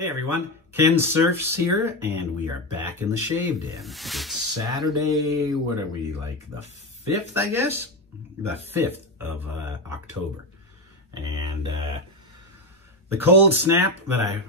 Hey everyone, Kensurfs here, and we are back in the shave den. It's Saturday, what are we, like the 5th, I guess? The 5th of October. And the cold snap that I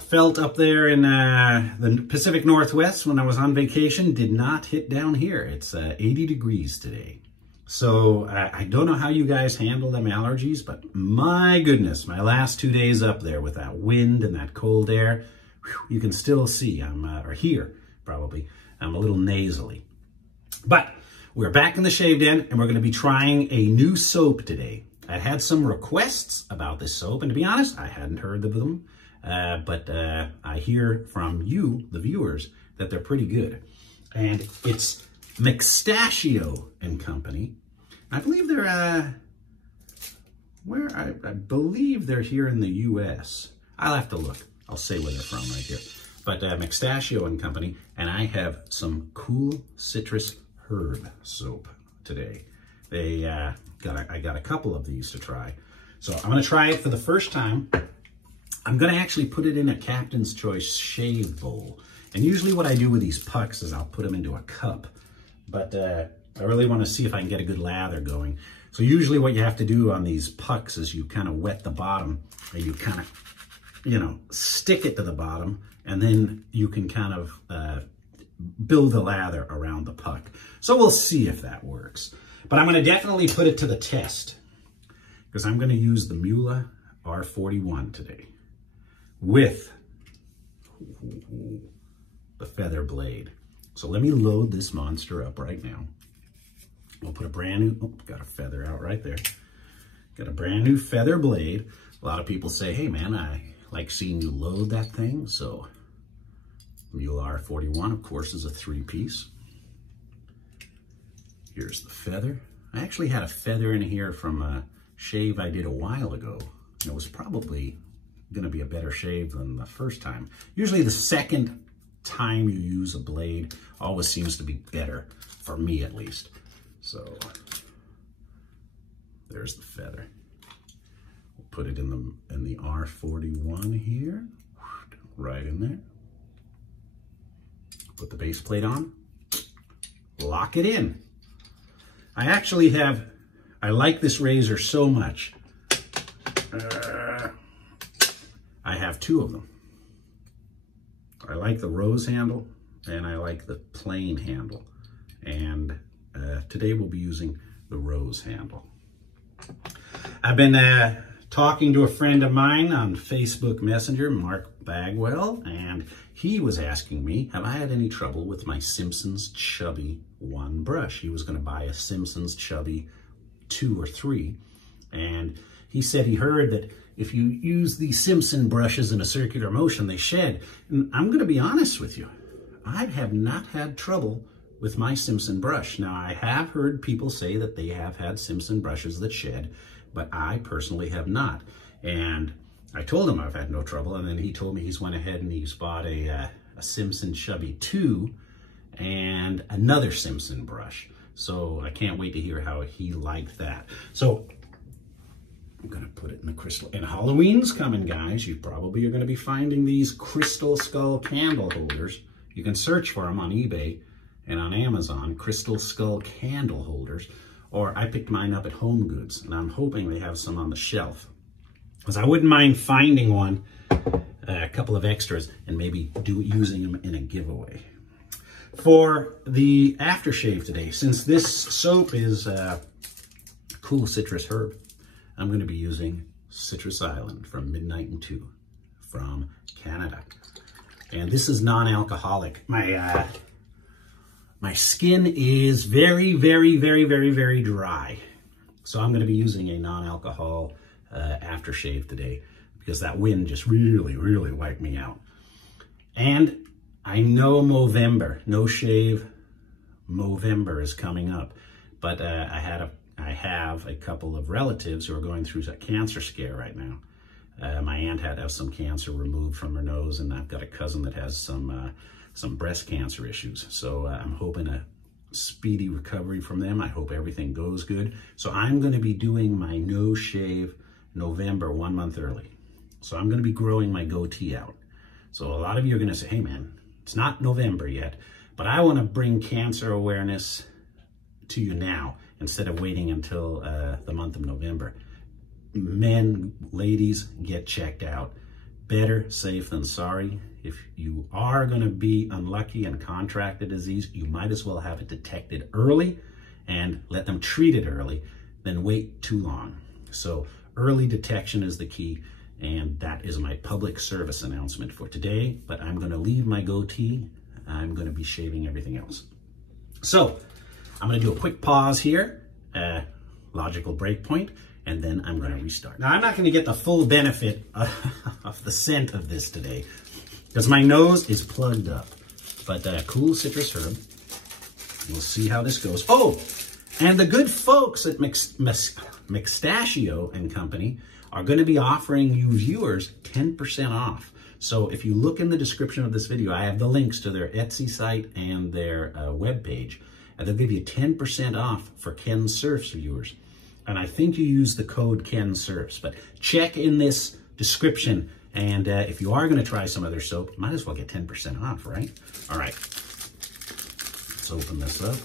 felt up there in the Pacific Northwest when I was on vacation did not hit down here. It's 80 degrees today. So I don't know how you guys handle them allergies, but my goodness, my last 2 days up there with that wind and that cold air, whew, you can still see, or hear probably, I'm a little nasally. But we're back in the shave den and we're going to be trying a new soap today. I had some requests about this soap, and to be honest, I hadn't heard of them, but I hear from you, the viewers, that they're pretty good. And it's McStachio Company. I believe they're I believe they're here in the US. I'll have to look. I'll say where they're from right here. But McStachio Company, and I have some cool citrus herb soap today. They I got a couple of these to try. So I'm going to try it for the first time. I'm going to actually put it in a Captain's Choice shave bowl. And usually what I do with these pucks is I'll put them into a cup. But I really want to see if I can get a good lather going. So usually what you have to do on these pucks is you kind of wet the bottom, and you kind of, you know, stick it to the bottom, and then you can kind of build the lather around the puck. So we'll see if that works. But I'm going to definitely put it to the test, because I'm going to use the Muhle R41 today with the Feather Blade. So let me load this monster up right now. We'll put a brand new, oh, got a feather out right there. Got a brand new Feather Blade. A lot of people say, hey man, I like seeing you load that thing. So Muhle R41, of course, is a 3-piece. Here's the feather. I actually had a feather in here from a shave I did a while ago. And it was probably gonna be a better shave than the first time. Usually the second time you use a blade always seems to be better, for me at least. So there's the feather. We'll put it in the R41 here, right in there. Put the base plate on, lock it in. I like this razor so much. I have 2 of them. I like the rose handle and I like the plain handle. And today we'll be using the rose handle. I've been talking to a friend of mine on Facebook Messenger, Mark Bagwell, and he was asking me, have I had any trouble with my Simpson's Chubby 1 brush? He was going to buy a Simpson's Chubby 2 or 3, and he said he heard that if you use the Simpson brushes in a circular motion, they shed. And I'm going to be honest with you. I have not had trouble with my Simpson brush. Now, I have heard people say that they have had Simpson brushes that shed, but I personally have not. And I told him I've had no trouble, and then he told me he's went ahead and he's bought a Simpson Chubby 2 and another Simpson brush. So I can't wait to hear how he liked that. So I'm going to put it in the crystal. And Halloween's coming, guys. You probably are going to be finding these crystal skull candle holders. You can search for them on eBay and on Amazon, crystal skull candle holders. Or I picked mine up at Home Goods, and I'm hoping they have some on the shelf. Because I wouldn't mind finding one, a couple of extras, and maybe using them in a giveaway. For the aftershave today, since this soap is cool citrus herb, I'm going to be using Citrus Island from Midnight and 2 from Canada. And this is non-alcoholic. My skin is very, very, very, very, very dry. So I'm going to be using a non-alcohol aftershave today because that wind just really, really wiped me out. And I know Movember, no shave Movember is coming up, but I have a couple of relatives who are going through a cancer scare right now. My aunt had to have some cancer removed from her nose, and I've got a cousin that has some breast cancer issues. So I'm hoping a speedy recovery from them. I hope everything goes good. So I'm going to be doing my no shave November 1 month early. So I'm going to be growing my goatee out. So a lot of you are gonna say, hey man, it's not November yet, but I wanna bring cancer awareness to you now instead of waiting until the month of November. Men, ladies, get checked out. Better safe than sorry. If you are gonna be unlucky and contract the disease, you might as well have it detected early and let them treat it early than wait too long. So early detection is the key, and that is my public service announcement for today. But I'm gonna leave my goatee. I'm gonna be shaving everything else. So I'm gonna do a quick pause here, logical break point, and then I'm gonna restart. Now I'm not gonna get the full benefit of the scent of this today because my nose is plugged up, but cool citrus herb. We'll see how this goes. Oh, and the good folks at McStachio and Company are gonna be offering you viewers 10% off. So if you look in the description of this video, I have the links to their Etsy site and their webpage. And they'll give you 10% off for Kensurfs viewers. And I think you use the code Kensurfs, but check in this description. And if you are gonna try some other soap, you might as well get 10% off, right? All right, let's open this up.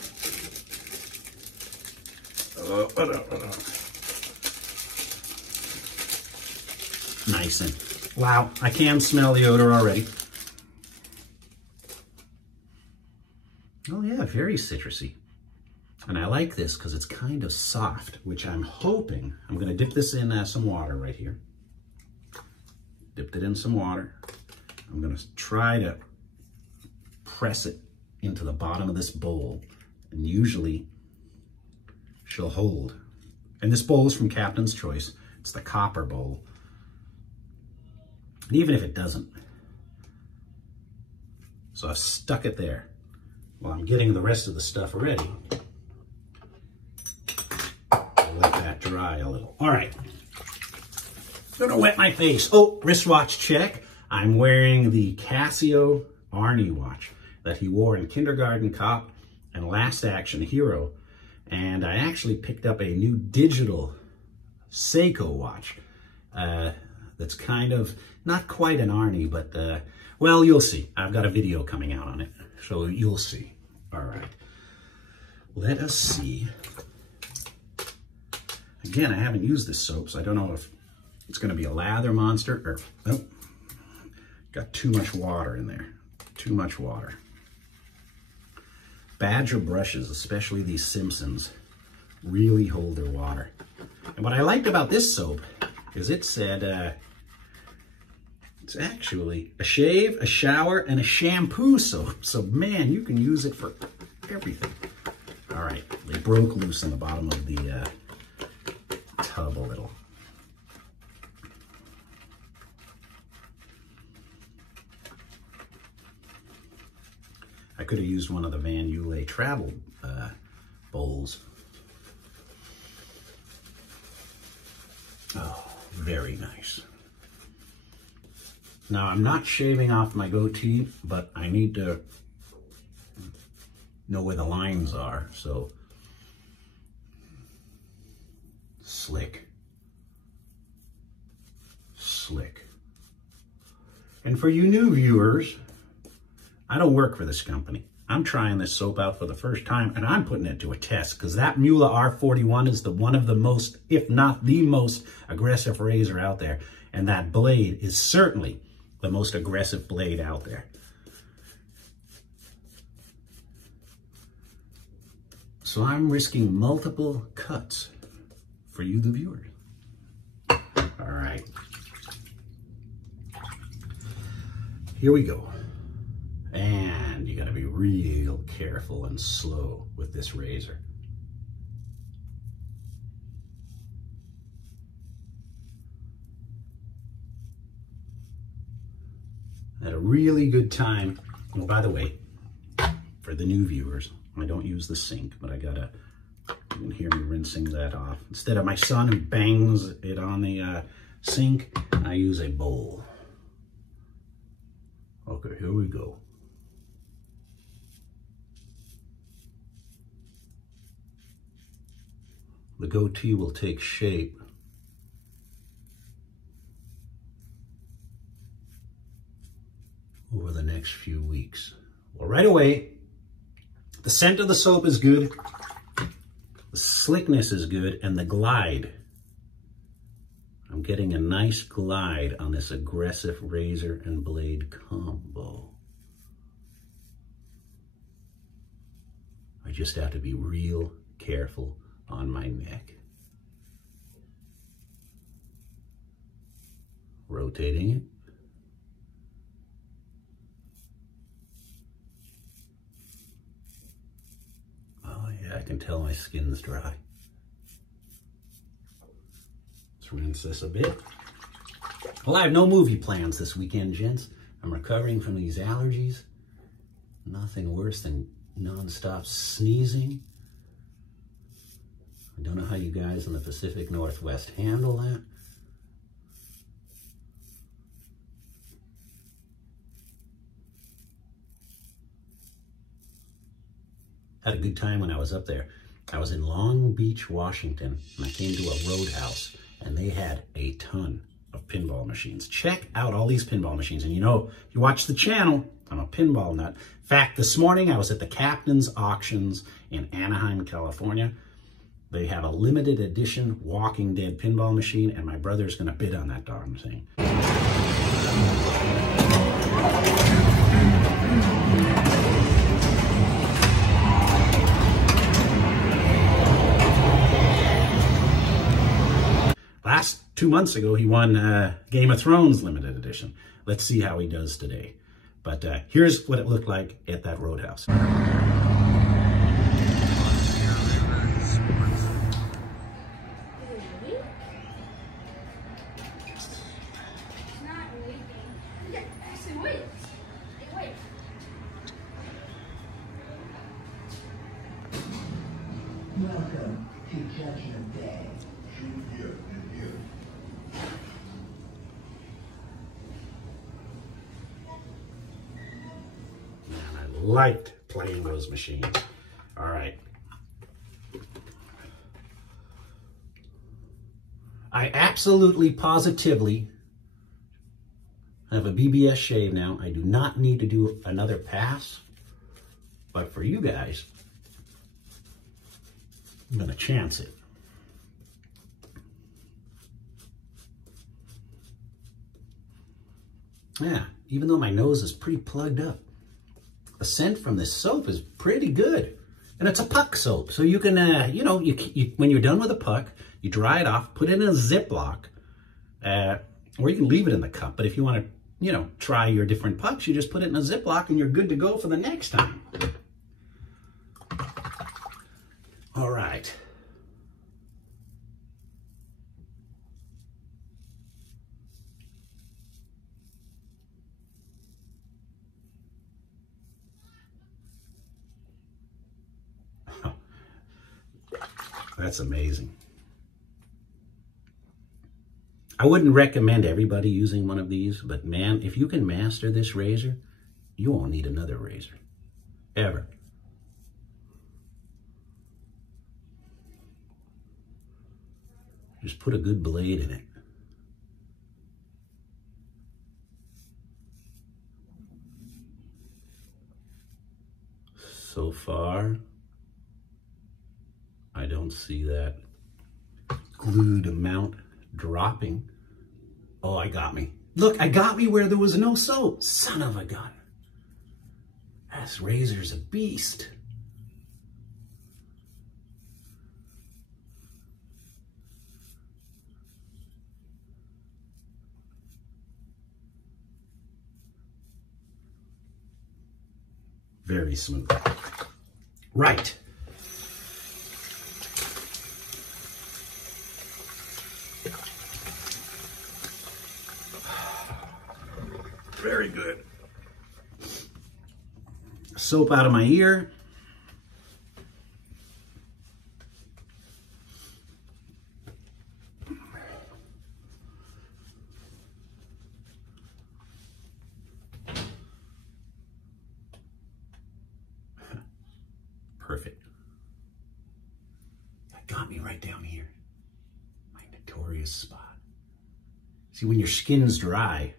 Nice and, wow, I can smell the odor already. Oh yeah, very citrusy. And I like this because it's kind of soft, which I'm hoping, I'm gonna dip this in some water right here. Dipped it in some water. I'm gonna try to press it into the bottom of this bowl. And usually she'll hold. And this bowl is from Captain's Choice. It's the copper bowl. And even if it doesn't, so I've stuck it there. Well, I'm getting the rest of the stuff ready. I'll let that dry a little. All right. Gonna wet my face. Oh, wristwatch check. I'm wearing the Casio Arnie watch that he wore in Kindergarten Cop and Last Action Hero. And I actually picked up a new digital Seiko watch that's kind of, not quite an Arnie, but, well, you'll see. I've got a video coming out on it. So you'll see. All right. Let us see. Again, I haven't used this soap, so I don't know if it's going to be a lather monster or, oh, got too much water in there. Too much water. Badger brushes, especially these Simpsons, really hold their water. And what I liked about this soap is it said, it's actually a shave, a shower, and a shampoo soap. So, man, you can use it for everything. All right, they broke loose in the bottom of the tub a little. I could have used one of the Van Muhle travel bowls. Oh, very nice. Now, I'm not shaving off my goatee, but I need to know where the lines are, so slick. Slick. And for you new viewers, I don't work for this company. I'm trying this soap out for the first time, and I'm putting it to a test because that Muhle R41 is one of the most, if not the most aggressive razor out there. And that blade is certainly the most aggressive blade out there. So I'm risking multiple cuts for you, the viewers. All right. Here we go. And you gotta be real careful and slow with this razor. At a really good time. Oh, by the way, for the new viewers, I don't use the sink, but you can hear me rinsing that off. Instead of my son who bangs it on the sink, I use a bowl. Okay, here we go. The goatee will take shape. right away, the scent of the soap is good, the slickness is good, and the glide. I'm getting a nice glide on this aggressive razor and blade combo. I just have to be real careful on my neck. Rotating it. Oh yeah, I can tell my skin's dry. Let's rinse this a bit. Well, I have no movie plans this weekend, gents. I'm recovering from these allergies. Nothing worse than non-stop sneezing. I don't know how you guys in the Pacific Northwest handle that. Had a good time when I was up there. I was in Long Beach, Washington, and I came to a roadhouse, and they had a ton of pinball machines. Check out all these pinball machines. And you know, if you watch the channel, I'm a pinball nut. In fact, this morning I was at the Captain's Auctions in Anaheim, California. They have a limited edition Walking Dead pinball machine, and my brother's gonna bid on that darn thing. Last 2 months ago, he won Game of Thrones limited edition. Let's see how he does today. But here's what it looked like at that roadhouse. Welcome to Judgment Day. I liked playing those machines. All right. I absolutely, positively have a BBS shave now. I do not need to do another pass. But for you guys, I'm going to chance it. Yeah, even though my nose is pretty plugged up, the scent from this soap is pretty good. And it's a puck soap. So you can, you know, when you're done with a puck, you dry it off, put it in a Ziploc, or you can leave it in the cup. But if you want to, you know, try your different pucks, you just put it in a Ziploc and you're good to go for the next time. All right. That's amazing. I wouldn't recommend everybody using one of these, but man, if you can master this razor, you won't need another razor, ever. Just put a good blade in it. So far, I don't see that glued amount dropping. Oh, I got me. Look, I got me where there was no soap. Son of a gun. This razor's a beast. Very smooth. Right. Very good. Soap out of my ear. Perfect. That got me right down here. My notorious spot. See, when your skin's dry,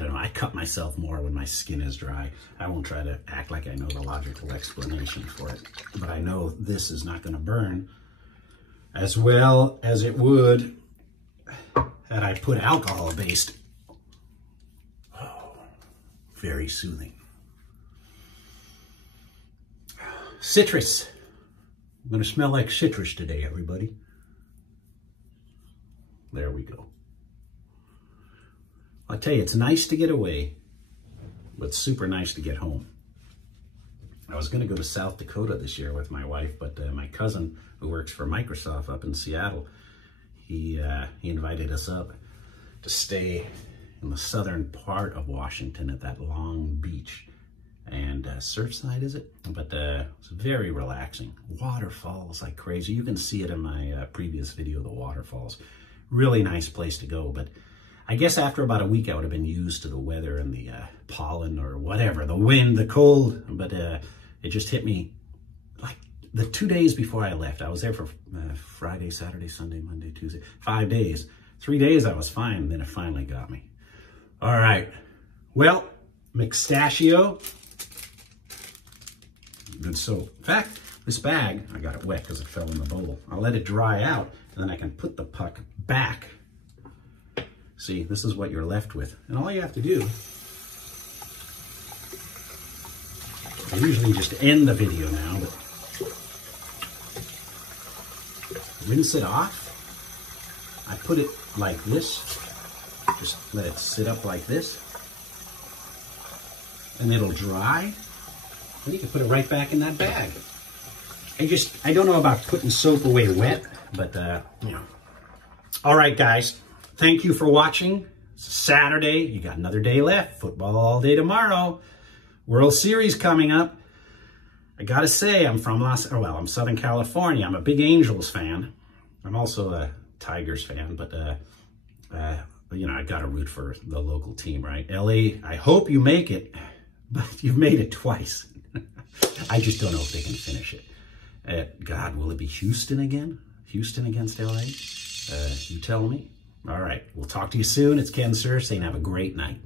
don't know, I cut myself more when my skin is dry. I won't try to act like I know the logical explanation for it, but I know this is not going to burn as well as it would had I put alcohol-based. Oh, very soothing. Citrus. I'm going to smell like citrus today, everybody. There we go. I'll tell you, it's nice to get away, but super nice to get home. I was going to go to South Dakota this year with my wife, but my cousin, who works for Microsoft up in Seattle, he invited us up to stay in the southern part of Washington at that long beach. And Surfside, is it? But it's very relaxing. Waterfalls like crazy. You can see it in my previous video, the waterfalls. Really nice place to go, but I guess after about a week, I would have been used to the weather and the pollen or whatever, the wind, the cold. But it just hit me like the 2 days before I left. I was there for Friday, Saturday, Sunday, Monday, Tuesday, 5 days. 3 days I was fine, then it finally got me. All right. Well, McStachio. Good soap. In fact, this bag, I got it wet because it fell in the bowl. I'll let it dry out, and then I can put the puck back. See, this is what you're left with. And all you have to do, I usually just end the video now, but rinse it off. I put it like this. Just let it sit up like this. And it'll dry. And you can put it right back in that bag. I don't know about putting soap away wet, but, you know. All right, guys. Thank you for watching. It's Saturday. You got another day left. Football all day tomorrow. World Series coming up. I got to say, I'm Southern California. I'm a big Angels fan. I'm also a Tigers fan, but, you know, I got to root for the local team, right? LA, I hope you make it, but you've made it twice. I just don't know if they can finish it. God, will it be Houston again? Houston against LA? You tell me. All right, we'll talk to you soon. It's Kensurfs, and have a great night.